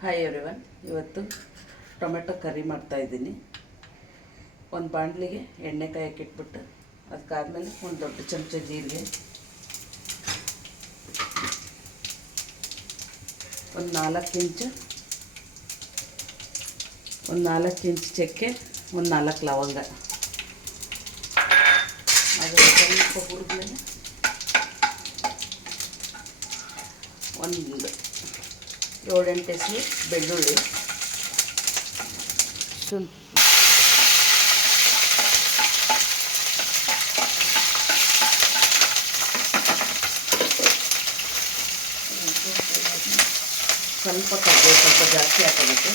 Hi everyone, ಇವತ್ತು tomato ಕರಿ ಮಾಡ್ತಾಯಿದ್ದೀನಿ. ಒಂದು ಬಾಣಲಿಗೆ ಎಣ್ಣೆ ಕಾಯಕ್ಕೆ ಇಟ್ಬಿಟ್ಟು ಅದಕ್ಕಾದ್ಮೇಲೆ ಒಂದು ದೊಡ್ಡ ಚಮಚ ಜೀರಿಗೆ, ಒಂದು 4 ಇಂಚು ಚಕ್ಕೆ, ಒಂದು 4 ಲವಂಗ. ಅದನ್ನು ಸ್ವಲ್ಪ ಹುರಿದ್ಮೇಲೆ ಒಂದು 7-8 ಎಸಳು ಬೆಳ್ಳುಳ್ಳಿ, ಶುಂಠಿ, ಸ್ವಲ್ಪ ಕಬ್ಬು ಸ್ವಲ್ಪ ಜಾಸ್ತಿ ಹಾಕೋಬೇಕು.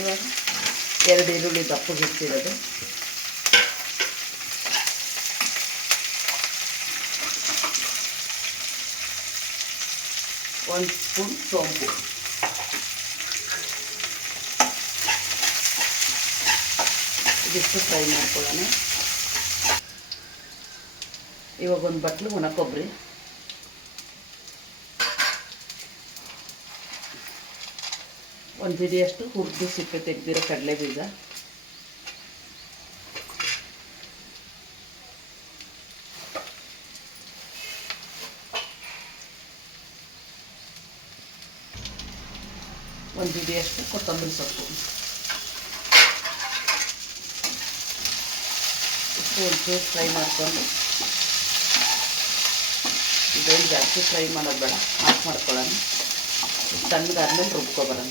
ಇವಾಗ 2 ಈರುಳ್ಳಿ ದಪ್ಪಗಿಟ್ಟಿರೋದು, ಒಂದು ಸ್ಪೂನ್ ಸೋಂಪು, ಇದಿಷ್ಟು ಫ್ರೈ ಮಾಡ್ಕೊಳ್ಳೋಣ. ಇವಾಗ ಒಂದು ಬಟ್ಲು ಒಣ ಕೊಬ್ಬರಿ, ಒಂದು ಹಿಡಿಯಷ್ಟು ಹುರಿದು ಸಿಪ್ಪೆ ತೆಗೆದಿರೋ ಕಡಲೆ ಬೀಜ, ಒಂದು ಹಿಡಿಯಷ್ಟು ಕೊತ್ತಂಬರಿ ಸೊಪ್ಪು, ಇಷ್ಟು ಒಂಚೂರು ಫ್ರೈ ಮಾಡಿಕೊಂಡು, ಇದೇನು ಜಾಸ್ತಿ ಫ್ರೈ ಮಾಡೋದು ಬೇಡ, ಆಫ್ ಮಾಡ್ಕೊಳ್ಳೋಣ. ತಣ್ಣಗಾದ್ಮೇಲೆ ರುಬ್ಕೊಬರೋಣ.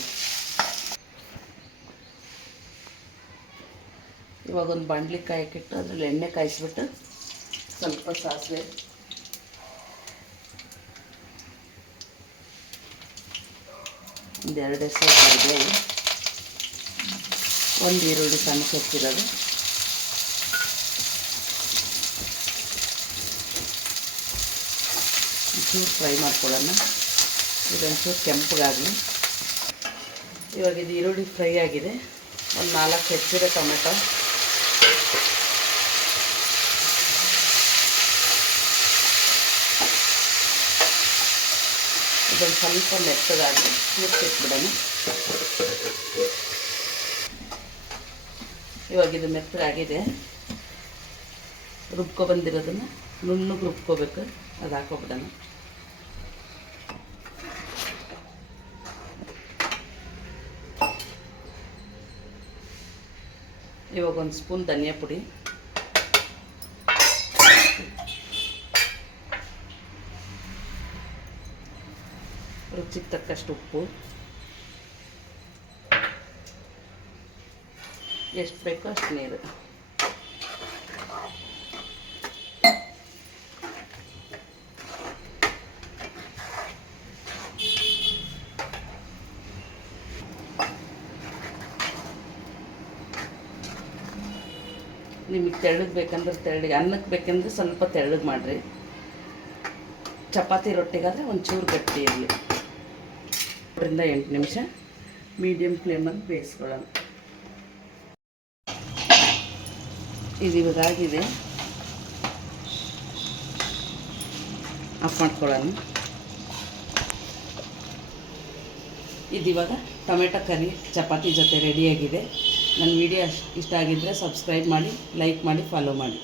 ಇವಾಗ ಒಂದು ಬಾಣಲಿ ಕಾಯಕ್ಕಿಟ್ಟು ಅದರಲ್ಲಿ ಎಣ್ಣೆ ಕಾಯಿಸ್ಬಿಟ್ಟು ಸ್ವಲ್ಪ ಸಾಸಿವೆ, ಒಂದು 2 ಎಸಳು ಕರಿಬೇವು, ಒಂದು ಈರುಳ್ಳಿ ಸಣ್ಣಕ್ಕೆ ಹೆಚ್ಚಿರೋದು, ಒಂಚೂರು ಫ್ರೈ ಮಾಡ್ಕೊಳ್ಳೋಣ. ಇದೊಂಚೂರು ಕೆಂಪಗಾಗಲಿ. ಇವಾಗ ಇದು ಈರುಳ್ಳಿ ಫ್ರೈ ಆಗಿದೆ. ಒಂದು 4 ಹೆಚ್ಚಿರೋ ಟೊಮೆಟೊ, ಇದೊಂದು ಸ್ವಲ್ಪ ಮೆತ್ತಗಾಗಿ ಮುಚ್ಚಿಟ್ಬಿಡೋಣ. ಇವಾಗ ಇದು ಮೆತ್ತಗಾಗಿದೆ. ರುಬ್ಕೊಬಂದಿರೋದನ್ನು ನುಣ್ಣಗೆ ರುಬ್ಕೋಬೇಕು, ಅದು ಹಾಕೋಬಿಡೋಣ. ಇವಾಗ ಒಂದು ಸ್ಪೂನ್ ಧನಿಯಾ ಪುಡಿ, ರುಚಿಗೆ ತಕ್ಕಷ್ಟು ಉಪ್ಪು, ಎಷ್ಟು ಬೇಕೋ ಅಷ್ಟು ನೀರು. ನಿಮಗೆ ತೆಳ್ಳಗೆ ಬೇಕಂದ್ರೆ ತೆಳ್ಳಗೆ, ಅನ್ನಕ್ಕೆ ಬೇಕಂದ್ರೆ ಸ್ವಲ್ಪ ತೆಳ್ಳಗೆ ಮಾಡಿರಿ. ಚಪಾತಿ ರೊಟ್ಟಿಗಾದರೆ ಒಂಚೂರು ಗಟ್ಟಿ ಇರಲಿ. 7-8 ನಿಮಿಷ ಮೀಡಿಯಮ್ ಫ್ಲೇಮಲ್ಲಿ ಬೇಯಿಸ್ಕೊಳ್ಳೋಣ. ಇದು ಇವಾಗಿದೆ, ಆಫ್ ಮಾಡ್ಕೊಳ್ಳೋಣ. ಇದಿವಾಗ ಟೊಮೆಟೊ ಕರಿ ಚಪಾತಿ ಜೊತೆ ರೆಡಿಯಾಗಿದೆ. ನನ್ನ ವಿಡಿಯೋ ಇಷ್ಟ ಆಗಿದ್ದರೆ ಸಬ್ಸ್ಕ್ರೈಬ್ ಮಾಡಿ, ಲೈಕ್ ಮಾಡಿ, ಫಾಲೋ ಮಾಡಿ.